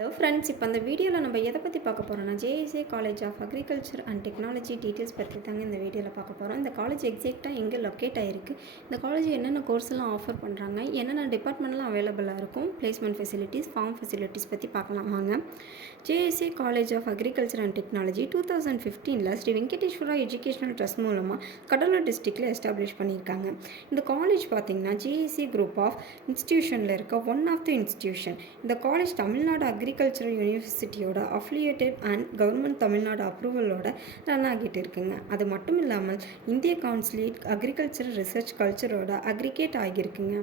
Hello friends, இப்போ அந்த வீடியோவில் நம்ம எதை பற்றி பார்க்க போகிறோம்னா JSA college of agriculture and technology details பற்றி தாங்க இந்த வீடியோவில் பார்க்க போகிறோம். இந்த காலேஜ் எக்ஸாக்டாக எங்கே லொக்கேட் ஆகிருக்கு, இந்த காலேஜ் என்னென்ன கோர்ஸ்லாம் ஆஃபர் பண்ணுறாங்க, என்னென்ன டிபார்ட்மெண்ட்லாம் அவைலபிளாக இருக்கும், பிளேஸ்மெண்ட் ஃபெசிலிட்டிஸ், ஃபார்ம் ஃபெசிலிட்டிஸ் பற்றி பார்க்கலாமாங்க. JSA college of agriculture and technology 2015 Shri Venkateswara educational trust மூலமாக கடலூர் டிஸ்ட்ரிக்டில் எஸ்டாப்ளிஷ் பண்ணியிருக்காங்க. இந்த காலேஜ் பார்த்திங்கன்னா ஜேஎஸ்ஏ குரூப் ஆஃப் இன்ஸ்டிடியூஷனில் இருக்க ஒன் ஆஃப் த இன்ஸ்டிடியூஷன். இந்த காலேஜ் தமிழ்நாடு அக்ரிகல்ச்சரல் யூனிவர்சிட்டியோட அஃபிலியேட்டட் அண்ட் கவர்மெண்ட் தமிழ்நாடு அப்ரூவலோட ரன் ஆகிட்டு இருக்குங்க. அது மட்டும் இல்லாமல் இந்திய கவுன்சில் அக்ரிகல்ச்சரல் ரிசர்ச் கல்ச்சரோட அக்ரிகேட் ஆகியிருக்குங்க.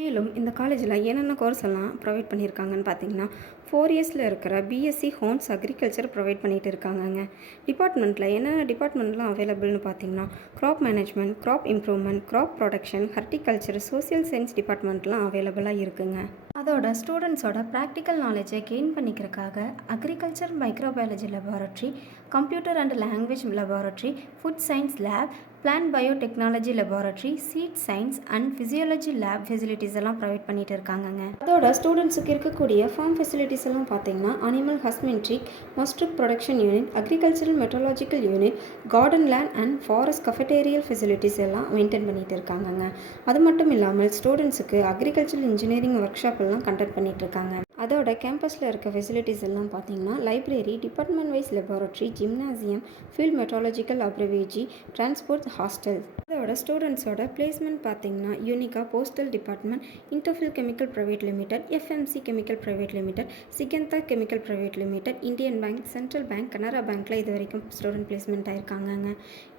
மேலும் இந்த காலேஜில் என்னென்ன கோர்ஸ் எல்லாம் ப்ரொவைட் பண்ணியிருக்காங்கன்னு பார்த்தீங்கன்னா 4 இயர்ஸில் இருக்கிற பிஎஸ்சி ஹோம்ஸ் அக்ரிகல்ச்சர் ப்ரொவைட் பண்ணிகிட்டு இருக்காங்கங்க. டிபார்ட்மெண்ட்டில் என்னென்ன டிபார்ட்மெண்ட்லாம் அவைலபிள்னு பார்த்தீங்கன்னா crop management, crop improvement, crop production, horticulture, social science டிபார்ட்மெண்ட்லாம் அவைலபிளாக இருக்குங்க. அதோட ஸ்டூடெண்ட்ஸோட ப்ராக்டிக்கல் நாலேஜை கெயின் பண்ணிக்கிறதுக்காக agriculture microbiology laboratory, computer and language laboratory, food science lab, plant biotechnology laboratory, seed science and physiology lab facilities எல்லாம் ப்ரொவைட் பண்ணிட்டு இருக்காங்கங்க. அதோட ஸ்டூடெண்ட்ஸுக்கு இருக்கக்கூடிய ஃபார்ம் ஃபெசிலிட்டிஸ் எல்லாம் பார்த்தீங்கன்னா animal husbandry, muster production unit, agricultural meteorological unit, garden land and forest cafeteria facilities எல்லாம் maintain பண்ணிட்டு இருக்காங்கங்க. அது மட்டும் இல்லாமல் ஸ்டூடெண்ட்ஸுக்கு அக்ரிகல்ச்சரல் இன்ஜினியரிங் ஒர்க் ஷாப் எல்லாம் கண்டக்ட் பண்ணிட்டு இருக்காங்க. அதோட கேம்பஸில் இருக்க ஃபெசிலிட்டிஸ் எல்லாம் பார்த்தீங்கன்னா library, department wise laboratory, gymnasium, field meteorological அப்ரவேஜி, டிரான்ஸ்போர்ட், ஹாஸ்டல். அதோட ஸ்டூடெண்ட்ஸோட பிளேஸ்மெண்ட் பார்த்தீங்கன்னா யூனிகா போஸ்டல் டிபார்ட்மெண்ட், இன்டர்ஃபில் chemical private limited, FMC chemical private limited, Syngenta chemical private limited, Indian bank, central bank, Canara பேங்க்கில் இது வரைக்கும் ஸ்டூடெண்ட் பிளேஸ்மெண்ட் ஆயிருக்காங்கங்க.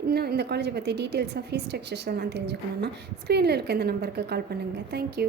இன்னும் இந்த காலேஜை பற்றி டீட்டெயில்ஸாக ஃபீஸ் ஸ்ட்ரக்சர்ஸ் எல்லாம் தெரிஞ்சுக்கணுன்னா ஸ்க்ரீனில் இருக்க இந்த நம்பருக்கு கால் பண்ணுங்கள். தேங்க்யூ.